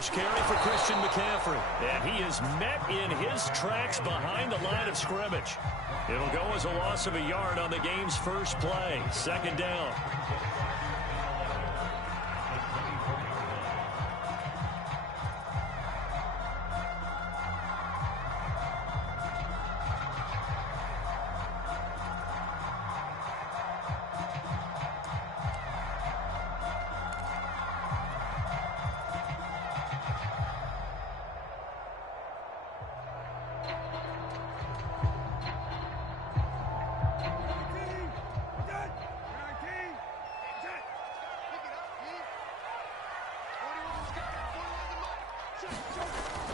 first carry for Christian McCaffrey. And he is met in his tracks behind the line of scrimmage. It'll go as a loss of a yard on the game's first play. Second down.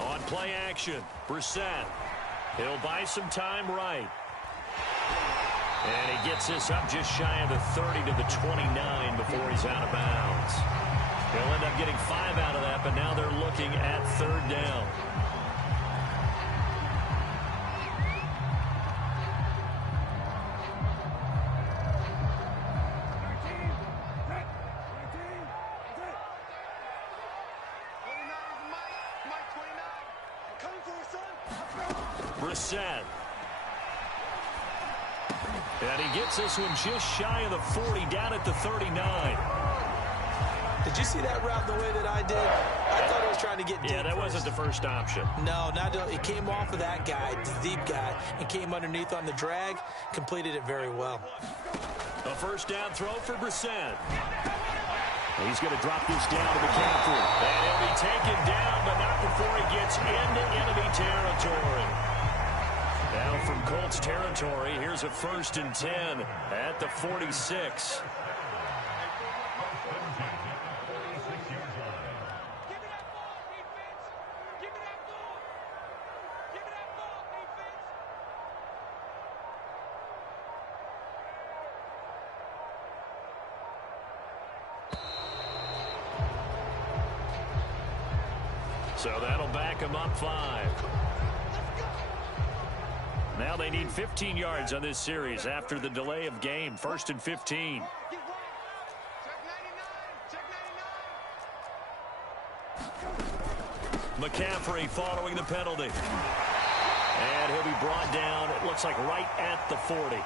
On play action, Brissett. He'll buy some time right. And he gets this up just shy of the 30 to the 29 before he's out of bounds. He'll end up getting 5 out of that, but now they're looking at third down. Brissett. And he gets this one just shy of the 40, down at the 39. Did you see that route the way that I did? I thought he was trying to get deep. Yeah, that wasn't the first option. No, it came off of that guy, the deep guy, and came underneath on the drag, completed it very well. A first down throw for Brissett. He's going to drop this down to McCaffrey. And he'll be taken down, but not before he gets into enemy territory. Now from Colts territory, here's a 1st and 10 at the 46. So that'll back him up 5. Now they need 15 yards on this series after the delay of game. 1st and 15. McCaffrey following the penalty. And he'll be brought down, it looks like right at the 40.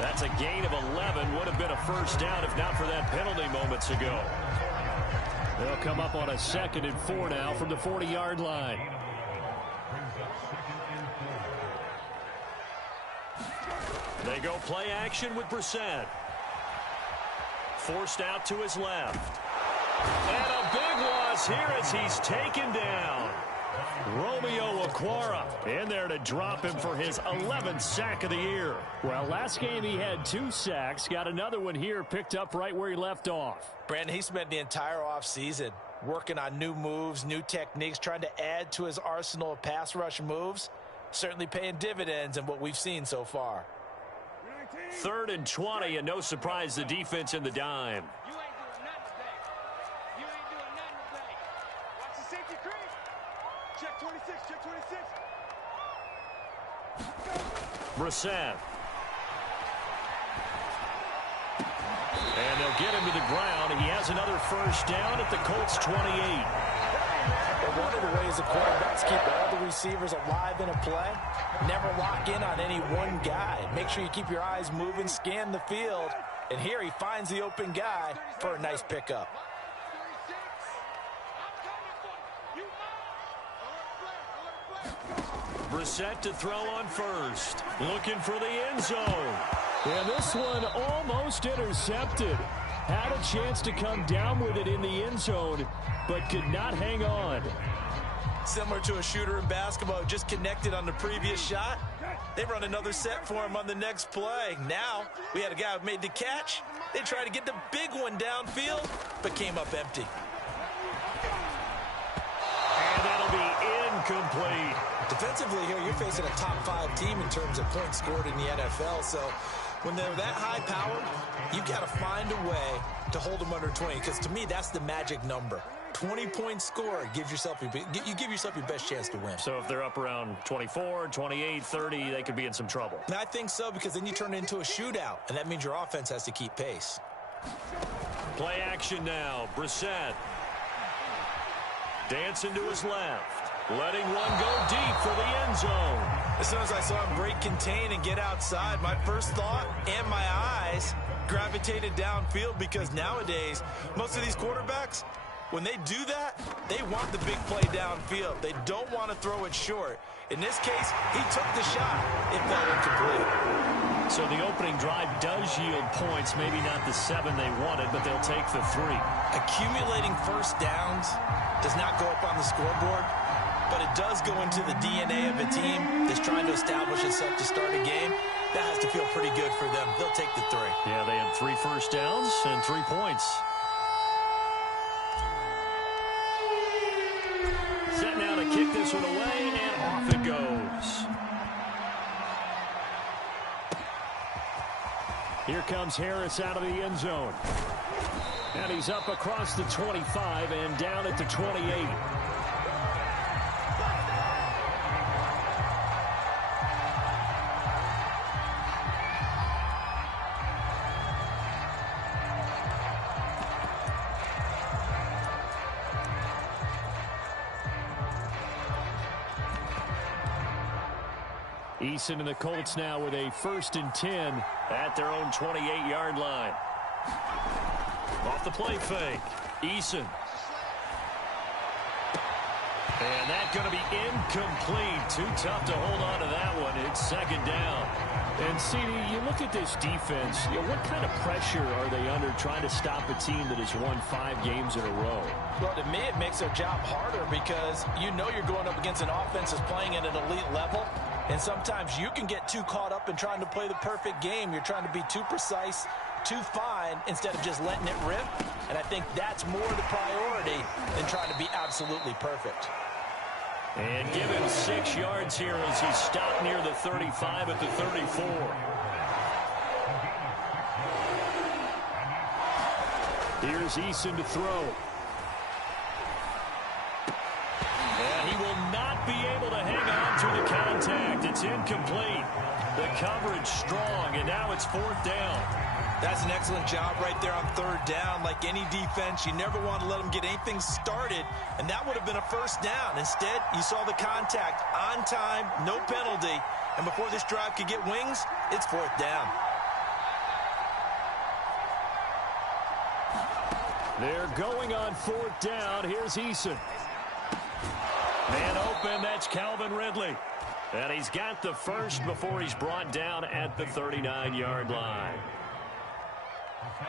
That's a gain of 11. Would have been a first down if not for that penalty moments ago. They'll come up on a 2nd and 4 now from the 40-yard line. They go play action with Brissett. Forced out to his left. And a big loss here as he's taken down. Romeo Okwara in there to drop him for his 11th sack of the year. Well, last game he had 2 sacks. Got another one here picked up right where he left off. Brandon, he spent the entire offseason working on new moves, new techniques, trying to add to his arsenal of pass rush moves. Certainly paying dividends in what we've seen so far. 3rd and 20, and no surprise the defense in the dime. You ain't doing nothing today. You ain't doing nothing today. Watch the safety creep. Check 26, check 26. Brissett. And they'll get him to the ground. He has another first down at the Colts 28. But one of the ways the quarterbacks keep all the receivers alive in a play, never lock in on any one guy. Make sure you keep your eyes moving, scan the field. And here he finds the open guy for a nice pickup. Brissett to throw on first. Looking for the end zone. And this one almost intercepted. Had a chance to come down with it in the end zone, but could not hang on. Similar to a shooter in basketball who just connected on the previous shot. They run another set for him on the next play. Now, we had a guy who made the catch. They tried to get the big one downfield, but came up empty. And that'll be incomplete. Defensively here, you're facing a top 5 team in terms of points scored in the NFL. So when they're that high powered, you've got to find a way to hold them under 20. Because to me, that's the magic number. 20 points scored gives yourself you give yourself your best chance to win. So if they're up around 24, 28, 30, they could be in some trouble. And I think so, because then you turn it into a shootout, and that means your offense has to keep pace. Play action now. Brissett. Dancing to his left. Letting one go deep for the end zone. As soon as I saw him break contain and get outside, my first thought and my eyes gravitated downfield, because nowadays, most of these quarterbacks, when they do that, they want the big play downfield. They don't want to throw it short. In this case, he took the shot. It fell incomplete. So the opening drive does yield points, maybe not the 7 they wanted, but they'll take the 3. Accumulating first downs does not go up on the scoreboard, but it does go into the DNA of a team that's trying to establish itself to start a game. That has to feel pretty good for them. They'll take the 3. Yeah, they had 3 first downs and 3 points. Set now to kick this one away, and off it goes. Here comes Harris out of the end zone. And he's up across the 25 and down at the 28. Eason and the Colts now with a 1st and 10 at their own 28-yard line. Off the play fake. Eason. And that's going to be incomplete. Too tough to hold on to that one. It's 2nd down. And, CD, you look at this defense, what kind of pressure are they under trying to stop a team that has won 5 games in a row? Well, to me, it makes their job harder, because you know you're going up against an offense that's playing at an elite level. And sometimes you can get too caught up in trying to play the perfect game. You're trying to be too precise, too fine, instead of just letting it rip. And I think that's more the priority than trying to be absolutely perfect. And give him 6 yards here as he stopped near the 35 at the 34. Here's Eason to throw. And he will not be able to hang on through the contact. It's incomplete. The coverage strong, and now it's 4th down. That's an excellent job right there on 3rd down. Like any defense, you never want to let them get anything started, and that would have been a 1st down. Instead, you saw the contact on time, no penalty, and before this drive could get wings, it's 4th down. They're going on 4th down. Here's Eason. Man open, that's Calvin Ridley. And he's got the 1st before he's brought down at the 39-yard line.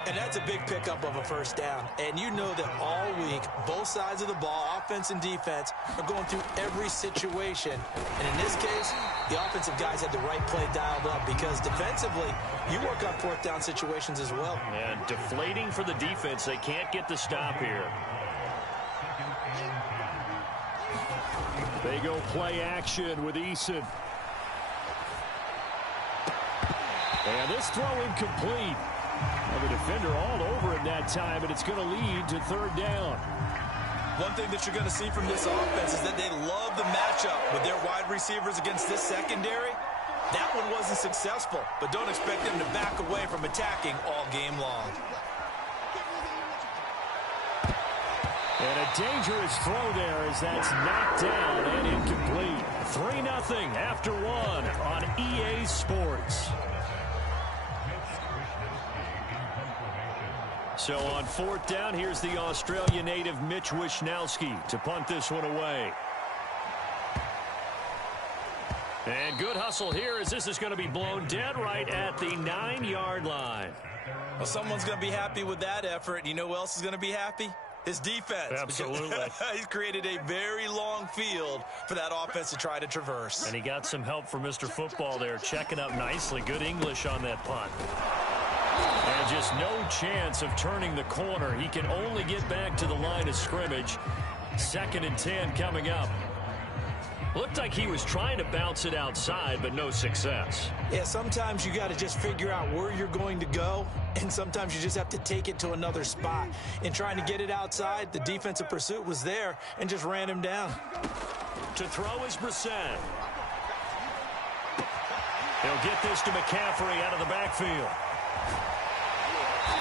And that's a big pickup of a 1st down. And you know that all week, both sides of the ball, offense and defense, are going through every situation. And in this case, the offensive guys had the right play dialed up, because defensively, you work on 4th down situations as well. And deflating for the defense. They can't get the stop here. They go play action with Eason. And this throw incomplete. Well, the defender all over him that time, and it's going to lead to 3rd down. One thing that you're going to see from this offense is that they love the matchup with their wide receivers against this secondary. That one wasn't successful, but don't expect them to back away from attacking all game long. And a dangerous throw there as that's knocked down and incomplete. 3-0 after 1 on EA Sports. So on 4th down, here's the Australia native Mitch Wishnowsky to punt this one away. And good hustle here as this is going to be blown dead right at the 9-yard line. Well, someone's going to be happy with that effort. You know who else is going to be happy? His defense. Absolutely. He's created a very long field for that offense to try to traverse. And he got some help from Mr. Football there, checking up nicely. Good English on that punt. And just no chance of turning the corner. He can only get back to the line of scrimmage. 2nd and 10 coming up. Looked like he was trying to bounce it outside, but no success. Yeah, sometimes you got to just figure out where you're going to go, and sometimes you just have to take it to another spot. In trying to get it outside, the defensive pursuit was there and just ran him down. To throw is Brissett. He'll get this to McCaffrey out of the backfield.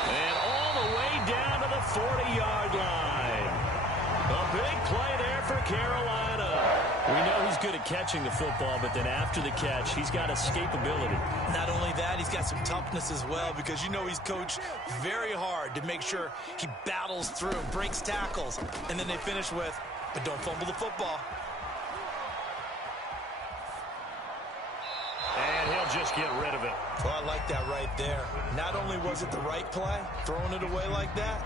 And all the way down to the 40-yard line. A big play there for Carolina. We know he's good at catching the football, but then after the catch, he's got escapability. Not only that, he's got some toughness as well, because you know he's coached very hard to make sure he battles through, breaks tackles, and then they finish with, but don't fumble the football. And he'll just get rid of it. Well, I like that right there. Not only was it the right play, throwing it away like that,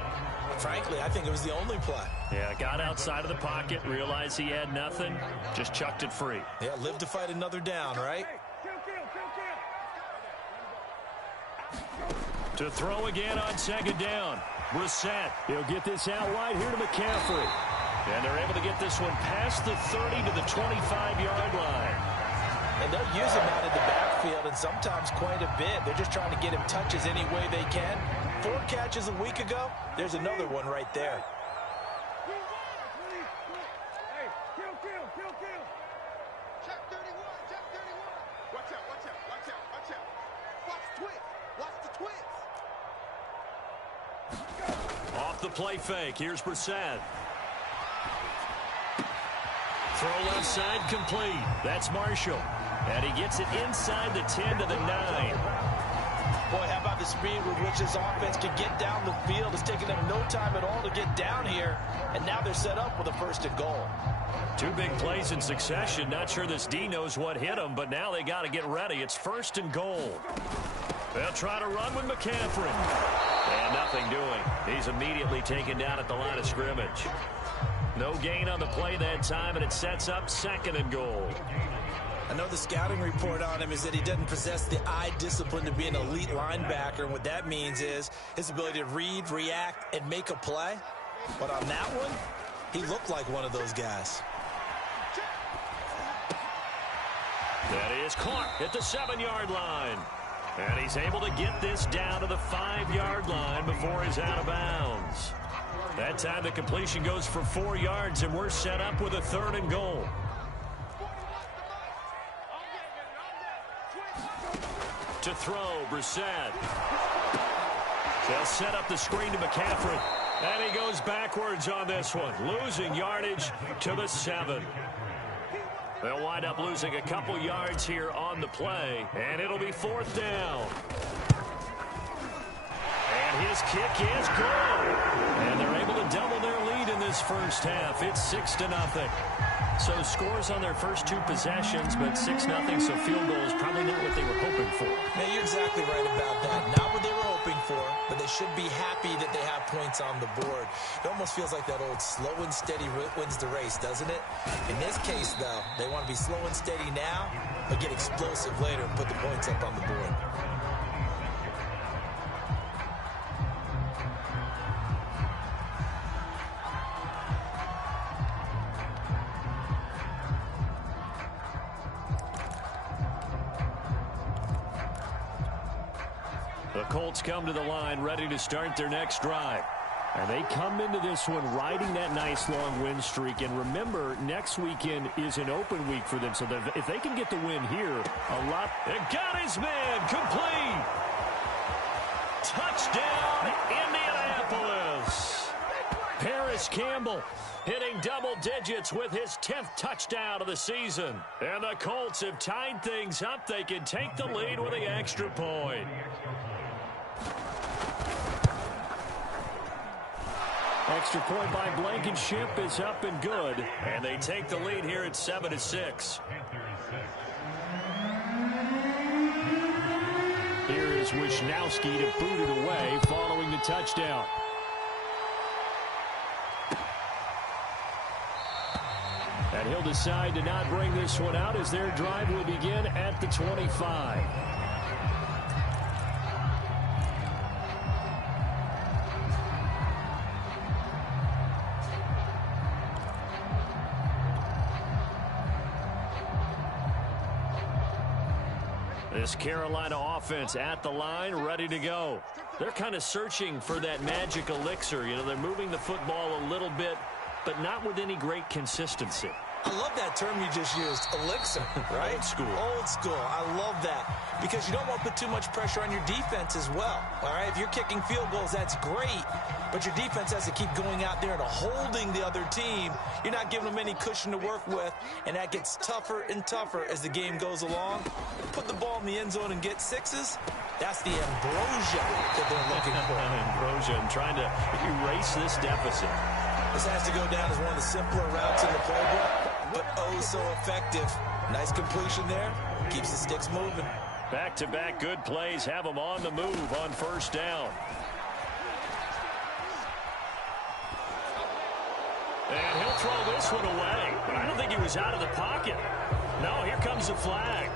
frankly, I think it was the only play. Yeah, got outside of the pocket, realized he had nothing, just chucked it free. Yeah, live to fight another down, right? To throw again on second down. Brissett, he'll get this out wide here to McCaffrey. And they're able to get this one past the 30 to the 25-yard line. And they'll use him out in the backfield, and sometimes quite a bit. They're just trying to get him touches any way they can. 4 catches a week ago. There's another one right there. Check 31, check 31. Watch out, watch out, watch out, watch out. Watch twist, watch the twist. Off the play fake, here's Brissett. Throw left side complete. That's Marshall. And he gets it inside the 10 to the 9. Boy, how about the speed with which this offense can get down the field? It's taking them no time at all to get down here. And now they're set up with a 1st and goal. 2 big plays in succession. Not sure this D knows what hit him, but now they got to get ready. It's 1st and goal. They'll try to run with McCaffrey. And nothing doing. He's immediately taken down at the line of scrimmage. No gain on the play that time, and it sets up 2nd and goal. I know the scouting report on him is that he doesn't possess the eye discipline to be an elite linebacker. And what that means is his ability to read, react, and make a play. But on that one, he looked like one of those guys. That is caught at the 7-yard line. And he's able to get this down to the 5-yard line before he's out of bounds. That time the completion goes for 4 yards, and we're set up with a 3rd and goal. To throw, Brissett. They'll set up the screen to McCaffrey. And he goes backwards on this one, losing yardage to the 7. They'll wind up losing a couple yards here on the play, and it'll be 4th down. And his kick is good. And they're able to double their lead in this first half. It's 6-0. So scores on their first 2 possessions, but 6-0, so field goal is probably not what they were hoping for. Yeah, you're exactly right about that. Not what they were hoping for, but they should be happy that they have points on the board. It almost feels like that old slow and steady wins the race, doesn't it? In this case, though, they want to be slow and steady now, but get explosive later and put the points up on the board. The Colts come to the line ready to start their next drive. And they come into this one riding that nice long win streak. And remember, next weekend is an open week for them. So if they can get the win here, a lot. It got his man complete. Touchdown, Indianapolis. Paris Campbell hitting double digits with his 10th touchdown of the season. And the Colts have tied things up. They can take the lead with the extra point. Extra point by Blankenship is up and good. And they take the lead here at 7-6. Here is Wisnowski to boot it away following the touchdown. And he'll decide to not bring this one out as their drive will begin at the 25. This Carolina offense at the line, ready to go. They're kind of searching for that magic elixir. You know, they're moving the football a little bit, but not with any great consistency. I love that term you just used, elixir, right? Old school. Old school. I love that because you don't want to put too much pressure on your defense as well, all right? If you're kicking field goals, that's great, but your defense has to keep going out there and holding the other team. You're not giving them any cushion to work with, and that gets tougher and tougher as the game goes along. Put the ball in the end zone and get sixes. That's the ambrosia that they're looking for. Ambrosia and trying to erase this deficit. This has to go down as one of the simpler routes in the playbook, but oh so effective. Nice completion there. Keeps the sticks moving. Back-to-back good plays have them on the move on first down. And he'll throw this one away. But I don't think he was out of the pocket. No, here comes the flag.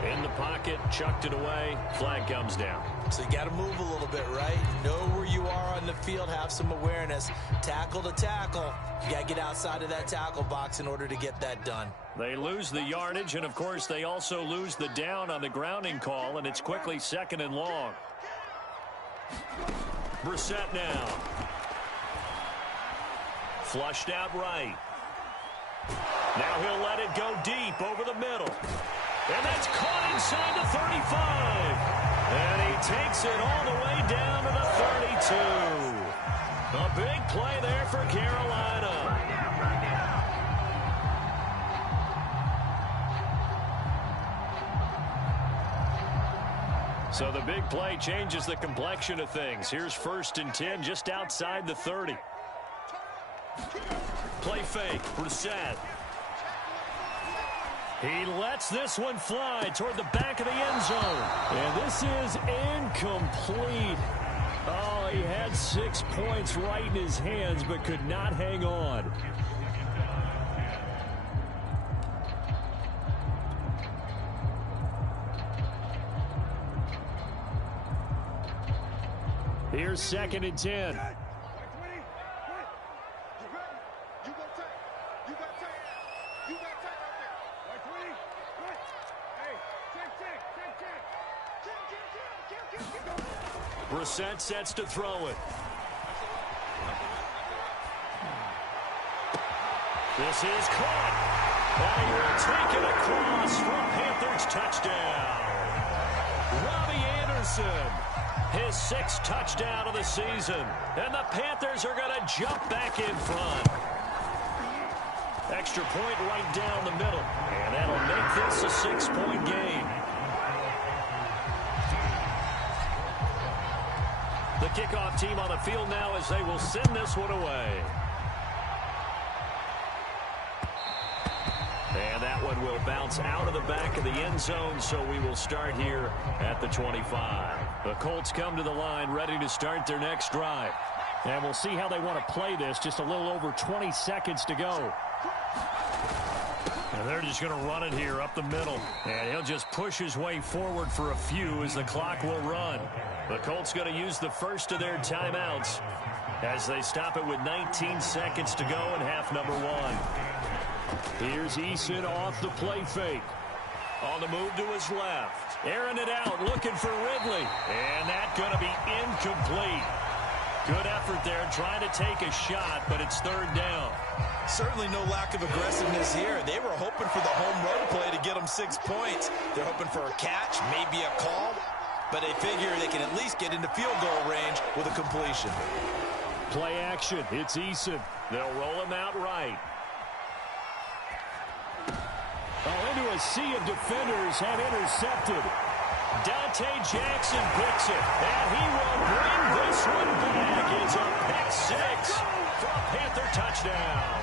In the pocket, chucked it away. Flag comes down. So you got to move a little bit, right? Know where you are on the field. Have some awareness. Tackle to tackle. You got to get outside of that tackle box in order to get that done. They lose the yardage, and, of course, they also lose the down on the grounding call, and it's quickly 2nd and long. Brissett now. Flushed out right. Now he'll let it go deep over the middle. And that's caught inside the 35. And he takes it all the way down to the 32. A big play there for Carolina. So the big play changes the complexion of things. Here's 1st and 10 just outside the 30. Play fake. Brissett. He lets this one fly toward the back of the end zone. And this is incomplete. Oh, he had 6 points right in his hands, but could not hang on. Here's 2nd and 10. Brissett sets to throw it. This is caught. And he will take it across for a Panthers touchdown. Robbie Anderson, his 6th touchdown of the season. And the Panthers are going to jump back in front. Extra point right down the middle. And that'll make this a 6-point game. The kickoff team on the field now as they will send this one away. And that one will bounce out of the back of the end zone, so we will start here at the 25. The Colts come to the line ready to start their next drive. And we'll see how they want to play this. Just a little over 20 seconds to go. And they're just going to run it here up the middle. And he'll just push his way forward for a few as the clock will run. The Colts going to use the first of their timeouts as they stop it with 19 seconds to go in half number 1. Here's Eason off the play fake. On the move to his left. Airing it out, looking for Ridley. And that's going to be incomplete. Good effort there, trying to take a shot, but it's 3rd down. Certainly no lack of aggressiveness here. They were hoping for the home run play to get them 6 points. They're hoping for a catch, maybe a call, but they figure they can at least get into field goal range with a completion. Play action. It's Eason. They'll roll him out right. Oh, into a sea of defenders have intercepted. Dante Jackson picks it, and he will bring this one back. It's a pick 6 for a Panther touchdown.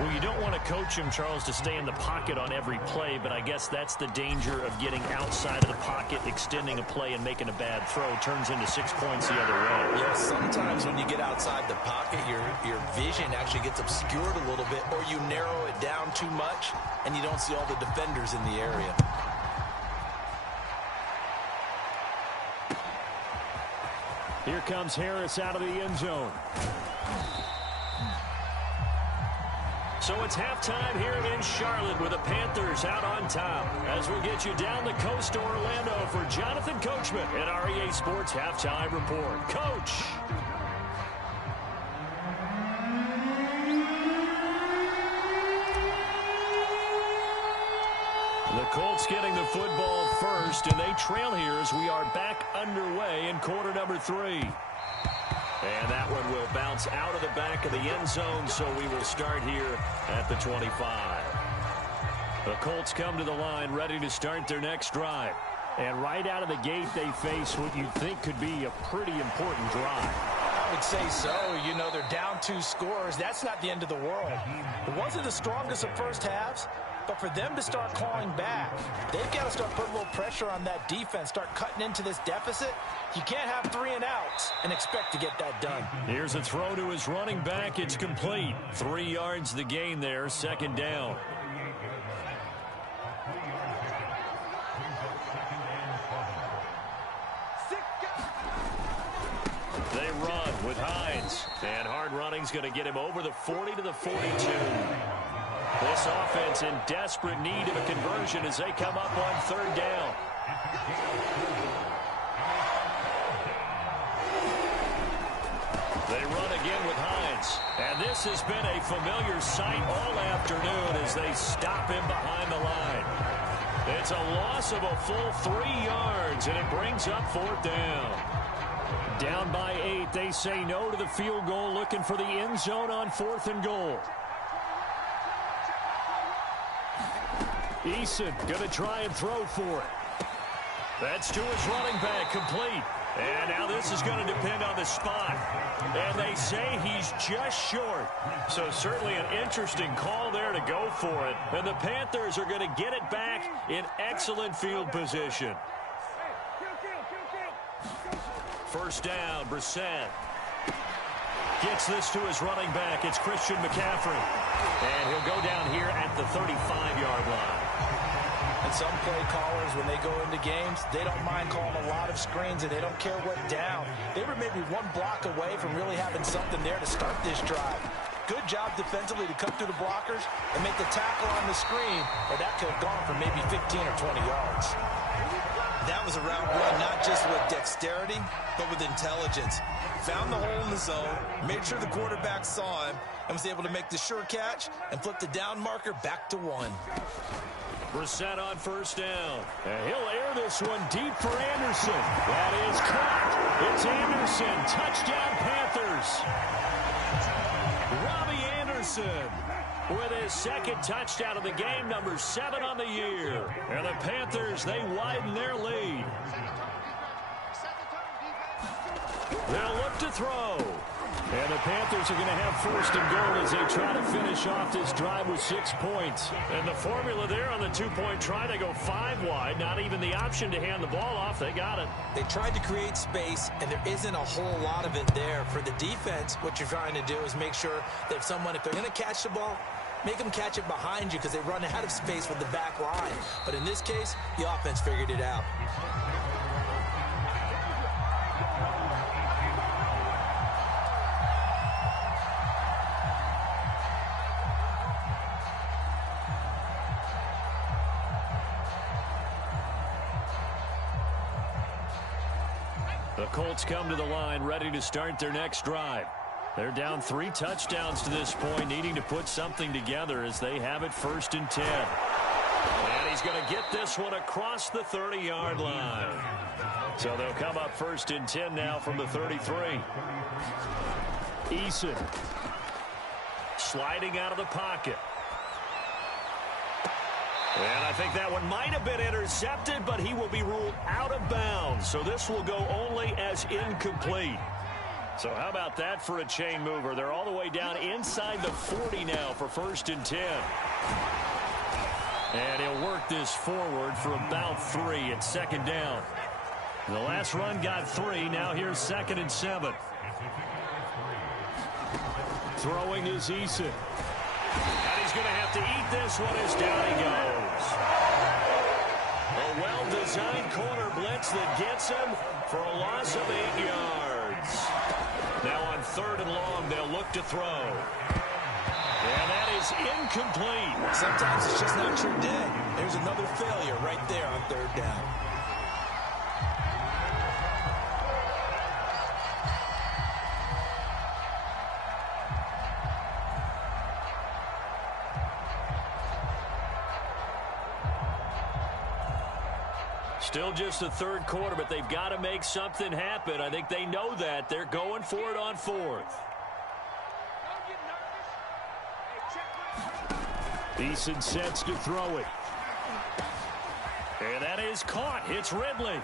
Well, you don't want to coach him, Charles, to stay in the pocket on every play, but I guess that's the danger of getting outside of the pocket, extending a play, and making a bad throw. Turns into 6 points the other way. Yeah, sometimes when you get outside the pocket, your vision actually gets obscured a little bit, or you narrow it down too much, and you don't see all the defenders in the area. Here comes Harris out of the end zone. So it's halftime here in Charlotte with the Panthers out on top. As we get you down the coast to Orlando for Jonathan Coachman at REA Sports Halftime Report. Coach. The Colts getting the football first, and they trail here as we are back underway in quarter number 3. And that one will bounce out of the back of the end zone, so we will start here at the 25. The Colts come to the line ready to start their next drive. And right out of the gate, they face what you think could be a pretty important drive. I would say so. You know, they're down 2 scores. That's not the end of the world. It wasn't the strongest of first halves, but for them to start clawing back, they've got to start putting a little pressure on that defense, start cutting into this deficit. You can't have 3 and outs and expect to get that done. Here's a throw to his running back. It's complete. 3 yards the gain there, second down. They run with Hines. And hard running's going to get him over the 40 to the 42. This offense in desperate need of a conversion as they come up on third down. They run again with Hines. And this has been a familiar sight all afternoon as they stop him behind the line. It's a loss of a full 3 yards, and it brings up fourth down. Down by 8, they say no to the field goal, looking for the end zone on 4th and goal. Eason going to try and throw for it. That's to his running back, complete. And now this is going to depend on the spot. And they say he's just short. So certainly an interesting call there to go for it. And the Panthers are going to get it back in excellent field position. First down, Brissett. Gets this to his running back. It's Christian McCaffrey. And he'll go down here at the 35-yard line. And some play callers, when they go into games, they don't mind calling a lot of screens, and they don't care what down. They were maybe 1 block away from really having something there to start this drive. Good job defensively to cut through the blockers and make the tackle on the screen, or that could have gone for maybe 15 or 20 yards. That was a route run, not just with dexterity, but with intelligence. Found the hole in the zone, made sure the quarterback saw him, and was able to make the sure catch and flip the down marker back to 1. Brissett on first down. And he'll air this one deep for Anderson. That is caught. It's Anderson. Touchdown, Panthers. Robbie Anderson with his second touchdown of the game, number 7 on the year. And the Panthers, they widen their lead. They'll look to throw. And the Panthers are going to have first and goal as they try to finish off this drive with 6 points. And the formula there on the 2-point try, they go 5 wide. Not even the option to hand the ball off. They got it. They tried to create space, and there isn't a whole lot of it there. For the defense, what you're trying to do is make sure that if they're going to catch the ball, make them catch it behind you because they run out of space with the back line. But in this case, the offense figured it out. The Colts come to the line ready to start their next drive. They're down 3 touchdowns to this point, needing to put something together as they have it first and 10. And he's going to get this one across the 30-yard line. So they'll come up first and 10 now from the 33. Eason sliding out of the pocket. And I think that one might have been intercepted, but he will be ruled out of bounds. So this will go only as incomplete. So how about that for a chain mover? They're all the way down inside the 40 now for first and 10. And he'll work this forward for about 3 at second down. The last run got 3. Now here's second and 7. Throwing is Eason. And he's going to have to eat this one as down he goes. A well-designed corner blitz that gets him for a loss of 8 yards. Now on third and long, they'll look to throw. And that is incomplete. Sometimes it's just not your day. There's another failure right there on third down. Still just the third quarter, but they've got to make something happen. I think they know that. They're going for it on fourth. Eason sets to throw it. And that is caught. It's Ridley.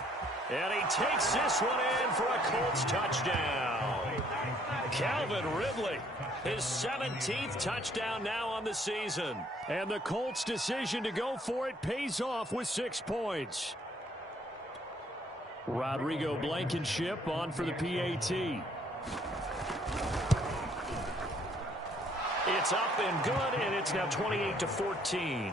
And he takes this one in for a Colts touchdown. Calvin Ridley, his 17th touchdown now on the season. And the Colts' decision to go for it pays off with 6 points. Rodrigo Blankenship on for the PAT. It's up and good, and it's now 28-14.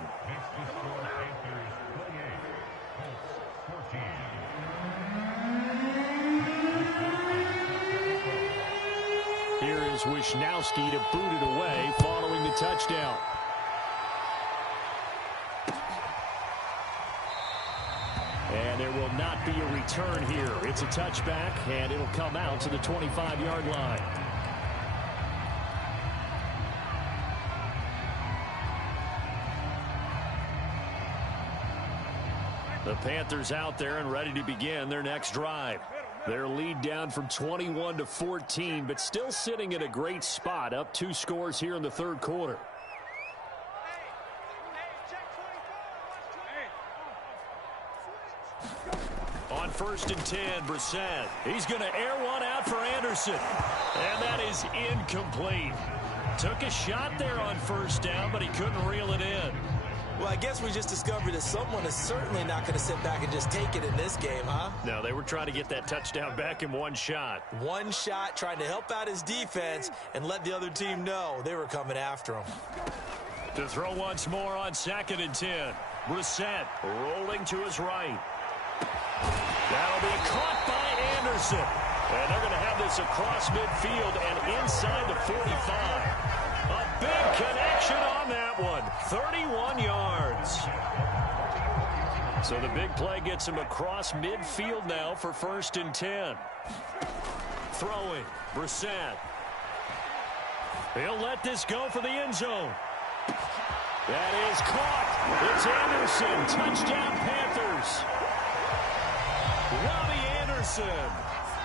Here is Wisnowski to boot it away following the touchdown. And there will not be a return here. It's a touchback, and it'll come out to the 25-yard line. The Panthers out there and ready to begin their next drive. Their lead down from 21-14, but still sitting in a great spot, up 2 scores here in the third quarter. On 1st and 10, Brissett. He's going to air one out for Anderson. And that is incomplete. Took a shot there on 1st down, but he couldn't reel it in. Well, I guess we just discovered that someone is certainly not going to sit back and just take it in this game, huh? No, they were trying to get that touchdown back in one shot. One shot, trying to help out his defense and let the other team know they were coming after him. To throw once more on 2nd and 10. Brissett rolling to his right. That'll be caught by Anderson. And they're going to have this across midfield and inside the 45. A big connection on that one. 31 yards. So the big play gets him across midfield now for 1st and 10. Throwing. Brissett. He'll let this go for the end zone. That is caught. It's Anderson. Touchdown Panthers. Robbie Anderson.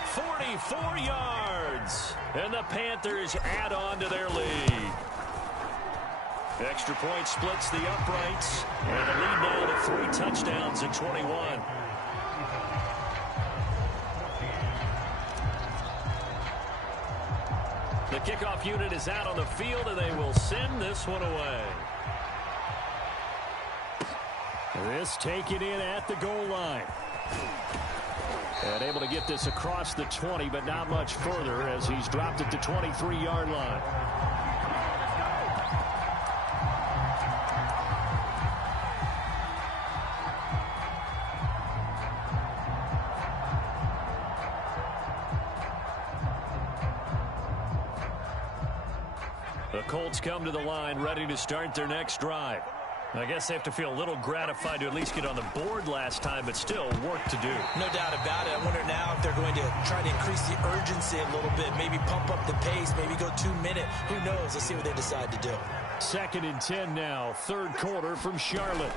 44 yards. And the Panthers add on to their lead. Extra point splits the uprights. And the lead now to 3 touchdowns at 21. The kickoff unit is out on the field, and they will send this one away. This taken in at the goal line. And able to get this across the 20, but not much further as he's dropped it to 23-yard line. The Colts come to the line ready to start their next drive. I guess they have to feel a little gratified to at least get on the board last time, but still work to do. No doubt about it. I wonder now if they're going to try to increase the urgency a little bit, maybe pump up the pace, maybe go 2-minute. Who knows? Let's see what they decide to do. 2nd and 10 now, third quarter from Charlotte.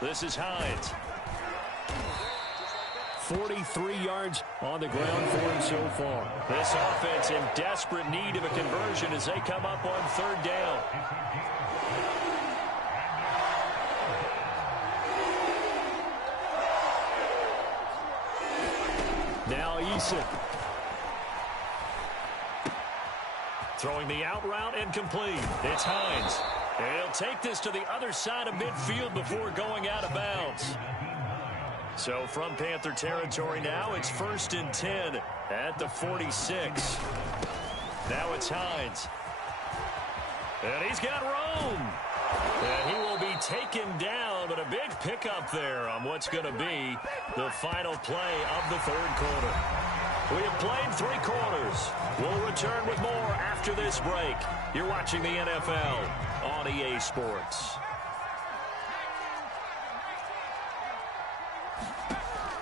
This is Hines. 43 yards on the ground for him so far. This offense in desperate need of a conversion as they come up on 3rd down. Now Eason. Throwing the out route and complete. It's Hines. And he'll take this to the other side of midfield before going out of bounds. So from Panther territory now, it's 1st and 10 at the 46. Now it's Hines. And he's got room. And he will be taken down, but a big pickup there on what's going to be the final play of the 3rd quarter. We have played 3 quarters. We'll return with more after this break. You're watching the NFL on EA Sports.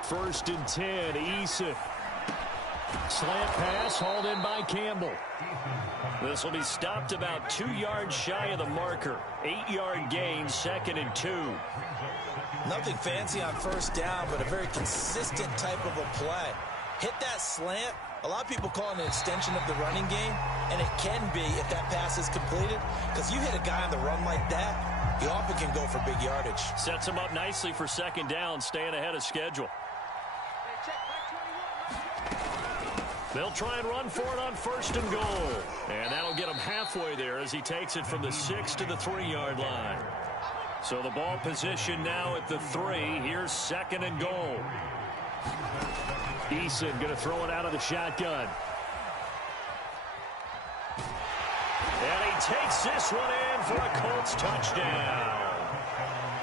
1st and 10, Eason. Slant pass hauled in by Campbell. This will be stopped about 2 yards shy of the marker. 8-yard gain, 2nd and 2. Nothing fancy on first down, but a very consistent type of a play. Hit that slant. A lot of people call it an extension of the running game, and it can be if that pass is completed, because you hit a guy on the run like that, he often can go for big yardage. Sets him up nicely for 2nd down, staying ahead of schedule. They'll try and run for it on 1st and goal. And that'll get him halfway there as he takes it from the 6 to the 3-yard line. So the ball position now at the 3. Here's 2nd and goal. Eason going to throw it out of the shotgun. And he takes this one in for a Colts touchdown.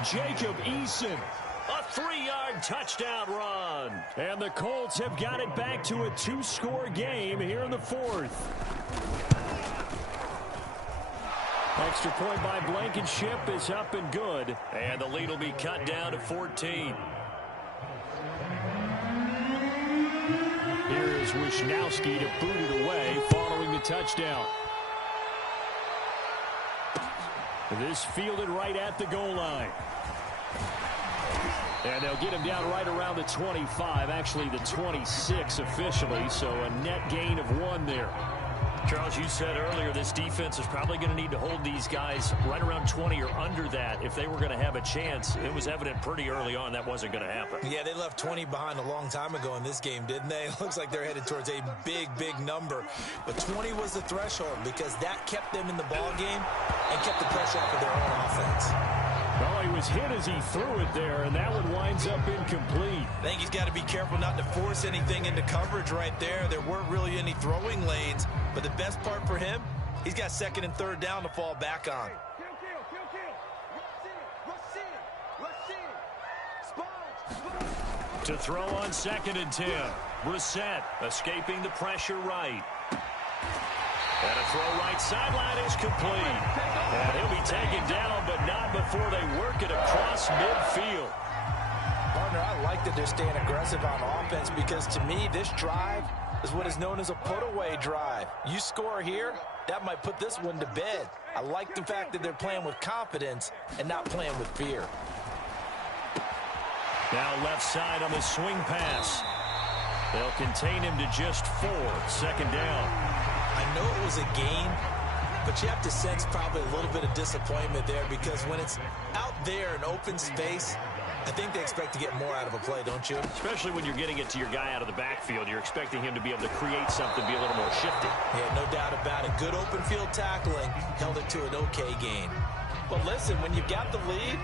Jacob Eason. A 3-yard touchdown run. And the Colts have got it back to a 2-score game here in the 4th. Extra point by Blankenship is up and good. And the lead will be cut down to 14. Here is Wisnowski to boot it away following the touchdown. This fielded right at the goal line. And they'll get him down right around the 25, actually the 26 officially, so a net gain of 1 there. Charles, you said earlier this defense is probably going to need to hold these guys right around 20 or under that if they were going to have a chance. It was evident pretty early on that wasn't going to happen. Yeah, they left 20 behind a long time ago in this game, didn't they? It looks like they're headed towards a big, big number. But 20 was the threshold because that kept them in the ball game and kept the pressure off of their own offense. Well, he was hit as he threw it there, and that one winds up incomplete. I think he's got to be careful not to force anything into coverage right there. There weren't really any throwing lanes, but the best part for him, he's got 2nd and 3rd down to fall back on. To throw on 2nd and 10. Brissett escaping the pressure right. And a throw right sideline is complete. And he'll be taken down, but not before they work it across midfield. Partner, I like that they're staying aggressive on offense because to me, this drive is what is known as a put-away drive. You score here, that might put this one to bed. I like the fact that they're playing with confidence and not playing with fear. Now left side on the swing pass. They'll contain him to just 4. 2nd down. I know it was a gain, but you have to sense probably a little bit of disappointment there because when it's out there in open space, I think they expect to get more out of a play, don't you? Especially when you're getting it to your guy out of the backfield. You're expecting him to be able to create something, be a little more shifty. Yeah, no doubt about it. Good open field tackling held it to an okay gain. But listen, when you've got the lead,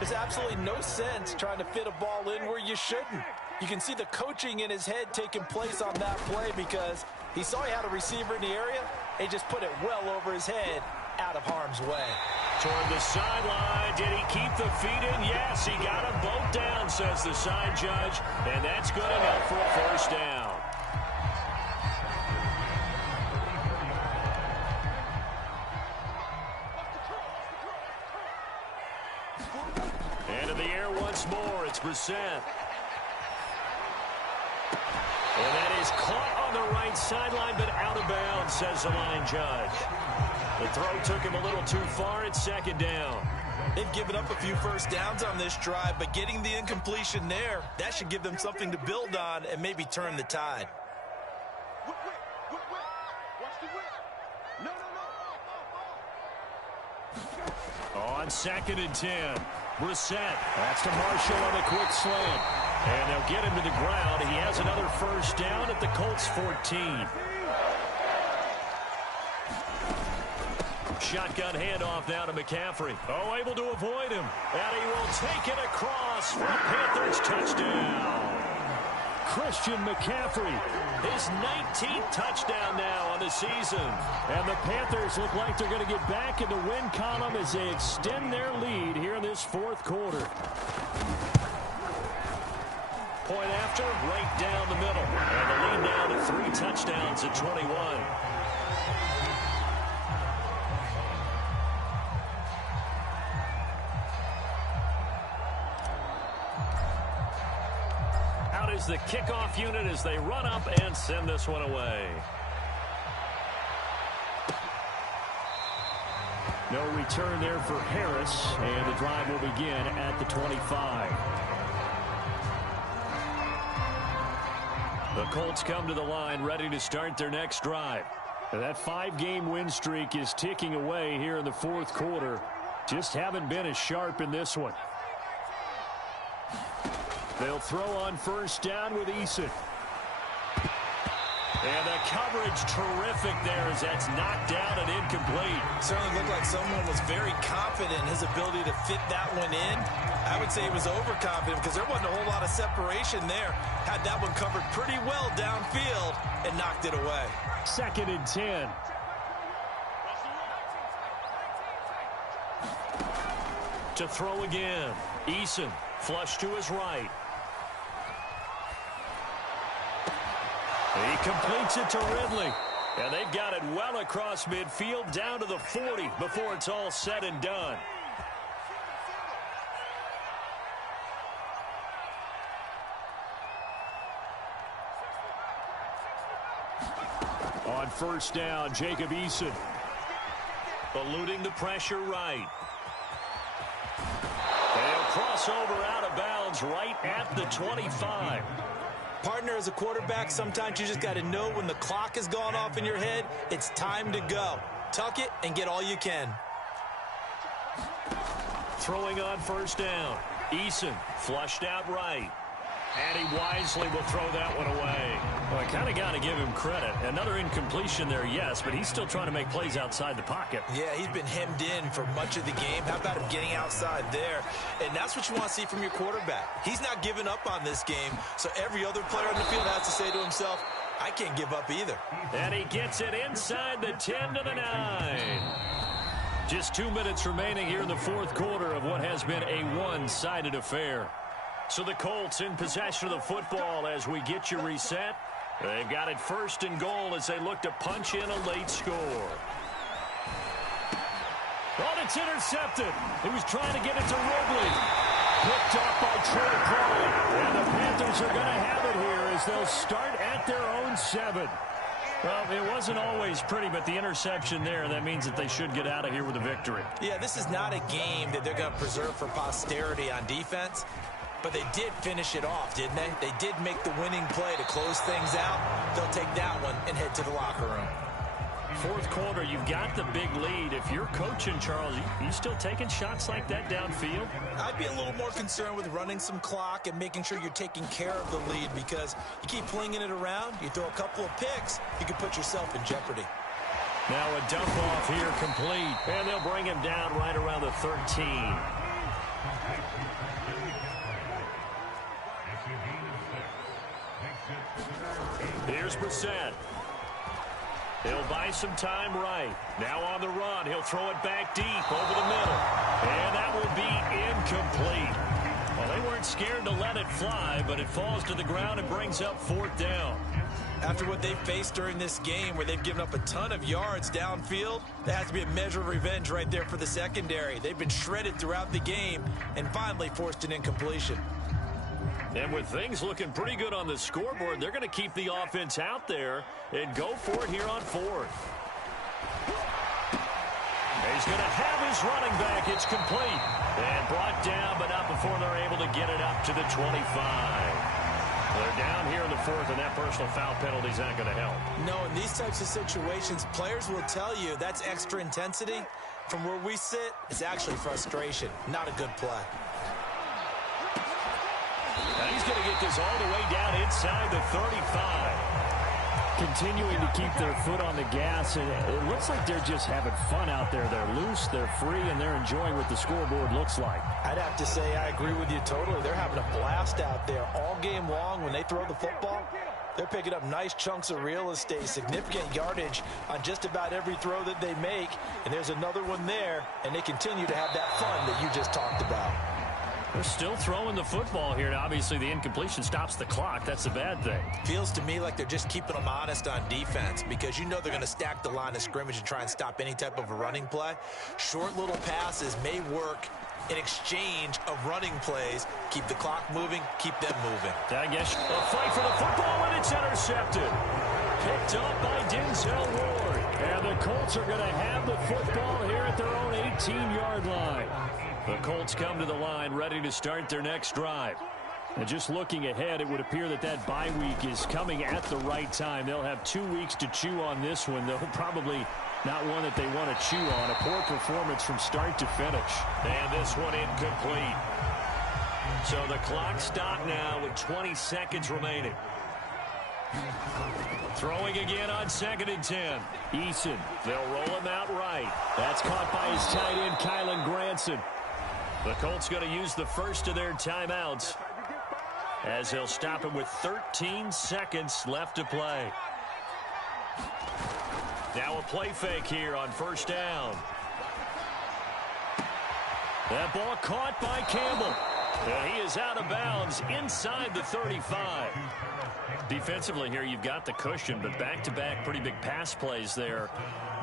there's absolutely no sense trying to fit a ball in where you shouldn't. You can see the coaching in his head taking place on that play because he saw he had a receiver in the area. He just put it well over his head out of harm's way. Toward the sideline. Did he keep the feet in? Yes, he got them both down, says the side judge. And that's good enough for a 1st down. And in the air once more, it's Brissett. And that is caught on the right sideline, but out of bounds, says the line judge. The throw took him a little too far. It's 2nd down. They've given up a few 1st downs on this drive, but getting the incompletion there, that should give them something to build on and maybe turn the tide. Watch the whip. No. On 2nd and 10. Brissett. That's to Marshall on the quick slant. And they'll get him to the ground. He has another 1st down at the Colts 14. Shotgun handoff now to McCaffrey. Oh, able to avoid him. And he will take it across for a Panthers touchdown. Christian McCaffrey, his 19th touchdown now on the season. And the Panthers look like they're going to get back in the win column as they extend their lead here in this 4th quarter. Point after, right down the middle. And the lead now to 3 touchdowns at 21. is the kickoff unit as they run up and send this one away. No return there for Harris, and the drive will begin at the 25. The Colts come to the line ready to start their next drive. That 5-game win streak is ticking away here in the fourth quarter. Just haven't been as sharp in this one. They'll throw on first down with Eason. And the coverage terrific there as that's knocked down and incomplete. Certainly looked like someone was very confident in his ability to fit that one in. I would say he was overconfident because there wasn't a whole lot of separation there. Had that one covered pretty well downfield and knocked it away. 2nd and 10. To throw again. Eason flush to his right. He completes it to Ridley. And they've got it well across midfield down to the 40 before it's all said and done. On first down, Jacob Eason. Eluding the pressure right. They'll cross over out of bounds right at the 25. Partner, as a quarterback, sometimes you just got to know when the clock has gone off in your head, it's time to go. Tuck it and get all you can. Throwing on first down. Eason flushed out right. And he wisely will throw that one away. Well, I kind of got to give him credit. Another incompletion there, yes, but he's still trying to make plays outside the pocket. Yeah, he's been hemmed in for much of the game. How about him getting outside there? And that's what you want to see from your quarterback. He's not giving up on this game, so every other player on the field has to say to himself, I can't give up either. And he gets it inside the 10 to the 9. Just 2 minutes remaining here in the fourth quarter of what has been a one-sided affair. So the Colts in possession of the football as we get you reset. They've got it first and goal as they look to punch in a late score. Oh, it's intercepted. He was trying to get it to Ridley. Picked off by Trey Clark. And the Panthers are going to have it here as they'll start at their own 7. Well, it wasn't always pretty, but the interception there, that means that they should get out of here with a victory. Yeah, this is not a game that they're going to preserve for posterity on defense. But they did finish it off, didn't they? They did make the winning play to close things out. They'll take that one and head to the locker room. Fourth quarter, you've got the big lead. If you're coaching, Charles, you still taking shots like that downfield? I'd be a little more concerned with running some clock and making sure you're taking care of the lead because you keep flinging it around, you throw a couple of picks, you can put yourself in jeopardy. Now a dump off here complete, and they'll bring him down right around the 13. Here's Brissett. He'll buy some time right. Now on the run. He'll throw it back deep over the middle. And that will be incomplete. Well, they weren't scared to let it fly, but it falls to the ground and brings up 4th down. After what they've faced during this game where they've given up a ton of yards downfield, there has to be a measure of revenge right there for the secondary. They've been shredded throughout the game and finally forced an incompletion. And with things looking pretty good on the scoreboard, they're going to keep the offense out there and go for it here on 4th. He's going to have his running back. It's complete. And brought down, but not before they're able to get it up to the 25. They're down here in the 4th, and that personal foul penalty is not going to help. No, in these types of situations, players will tell you that's extra intensity. From where we sit, it's actually frustration, not a good play. And he's going to get this all the way down inside the 35. Continuing to keep their foot on the gas, and it looks like they're just having fun out there. They're loose, they're free, and they're enjoying what the scoreboard looks like. I'd have to say I agree with you totally. They're having a blast out there all game long when they throw the football. They're picking up nice chunks of real estate, significant yardage on just about every throw that they make. And there's another one there, and they continue to have that fun that you just talked about. They're still throwing the football here, and obviously the incompletion stops the clock. That's a bad thing. Feels to me like they're just keeping them honest on defense because you know they're going to stack the line of scrimmage and try and stop any type of a running play. Short little passes may work in exchange of running plays. Keep the clock moving, keep them moving. I guess a fight for the football, and it's intercepted. Picked up by Denzel Ward. And the Colts are going to have the football here at their own 18-yard line. The Colts come to the line ready to start their next drive. And just looking ahead, it would appear that that bye week is coming at the right time. They'll have 2 weeks to chew on this one, though probably not one that they want to chew on. A poor performance from start to finish. And this one incomplete. So the clock stopped now with 20 seconds remaining. Throwing again on 2nd and 10. Eason, they'll roll him out right. That's caught by his tight end, Kylen Granson. The Colts going to use the first of their timeouts as they'll stop him with 13 seconds left to play. Now a play fake here on 1st down. That ball caught by Campbell. He is out of bounds inside the 35. Defensively here, you've got the cushion, but back-to-back pretty big pass plays there.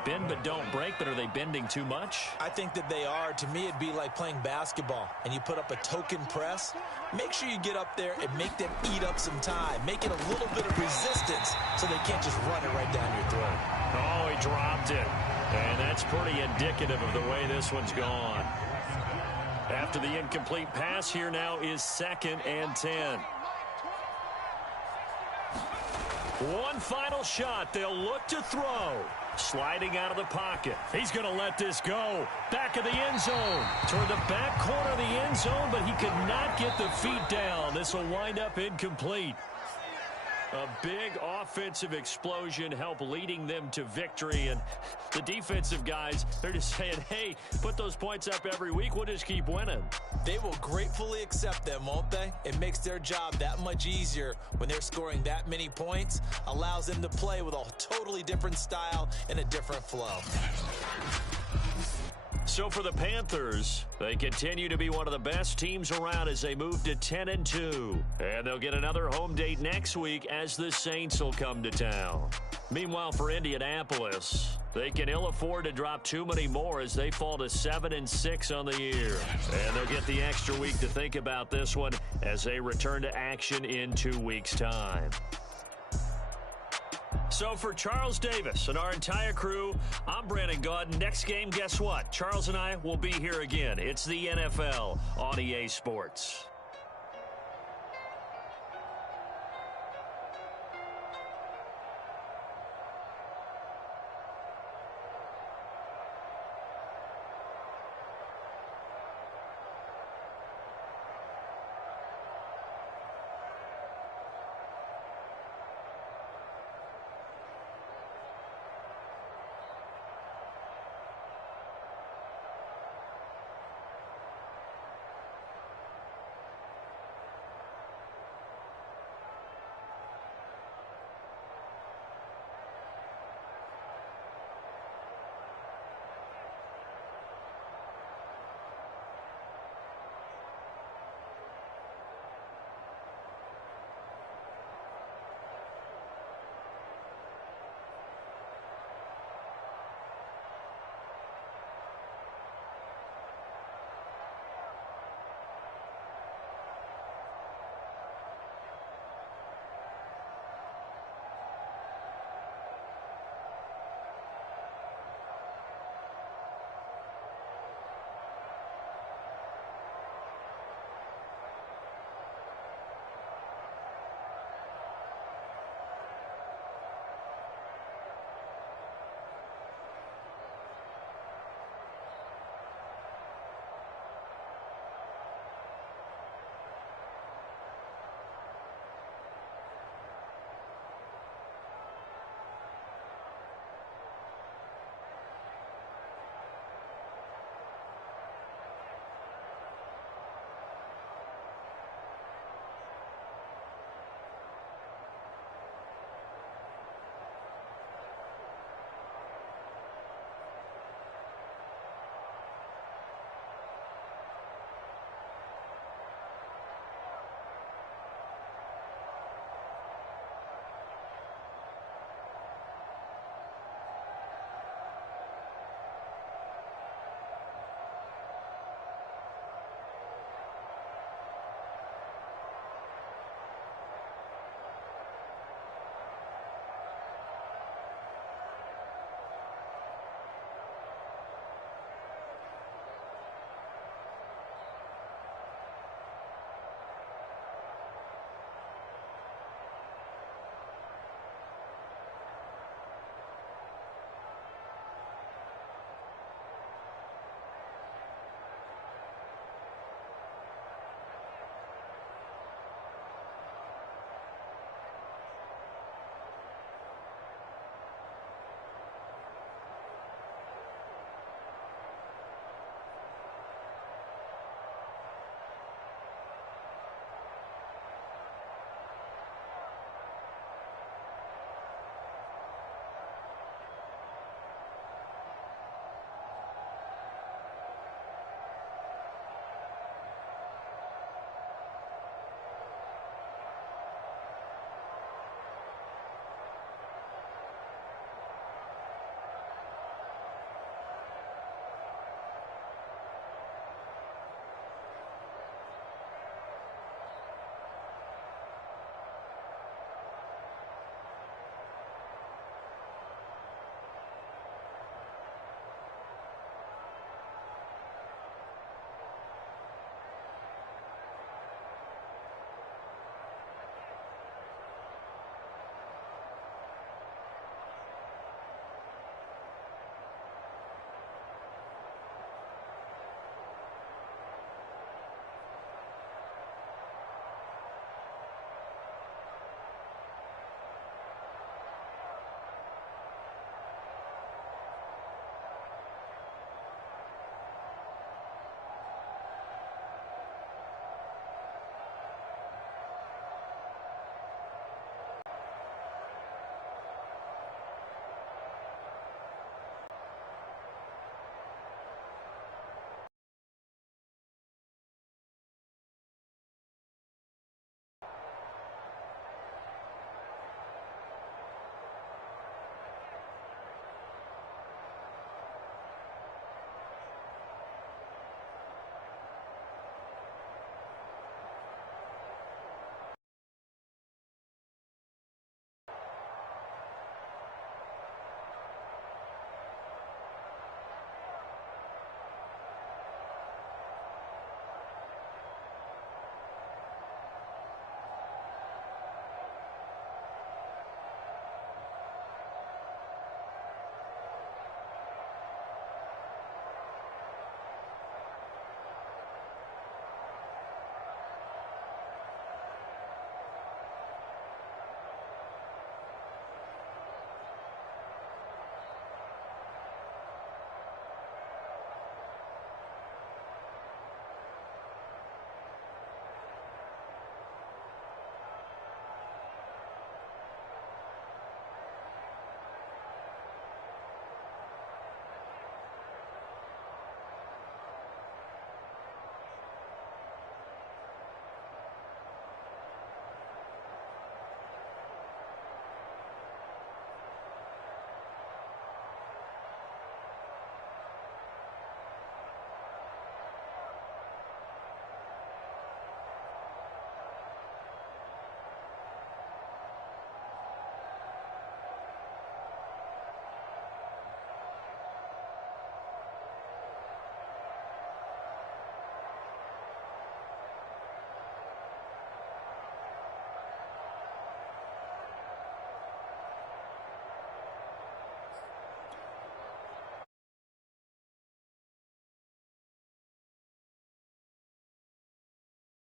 Bend but don't break, but are they bending too much? I think that they are. To me, it'd be like playing basketball, and you put up a token press. Make sure you get up there and make them eat up some time. Make it a little bit of resistance so they can't just run it right down your throat. Oh, he dropped it. And that's pretty indicative of the way this one's gone. After the incomplete pass, here now is 2nd and 10. One final shot. They'll look to throw. Sliding out of the pocket. He's going to let this go. Back of the end zone. Toward the back corner of the end zone, but he could not get the feet down. This will wind up incomplete. A big offensive explosion helped leading them to victory. And the defensive guys, they're just saying, hey, put those points up every week. We'll just keep winning. They will gratefully accept them, won't they? It makes their job that much easier when they're scoring that many points. Allows them to play with a totally different style and a different flow. So for the Panthers, they continue to be one of the best teams around as they move to 10-2. And they'll get another home date next week as the Saints will come to town. Meanwhile, for Indianapolis, they can ill afford to drop too many more as they fall to 7-6 on the year. And they'll get the extra week to think about this one as they return to action in 2 weeks' time. So for Charles Davis and our entire crew, I'm Brandon Gaudin. Next game, guess what? Charles and I will be here again. It's the NFL on EA Sports.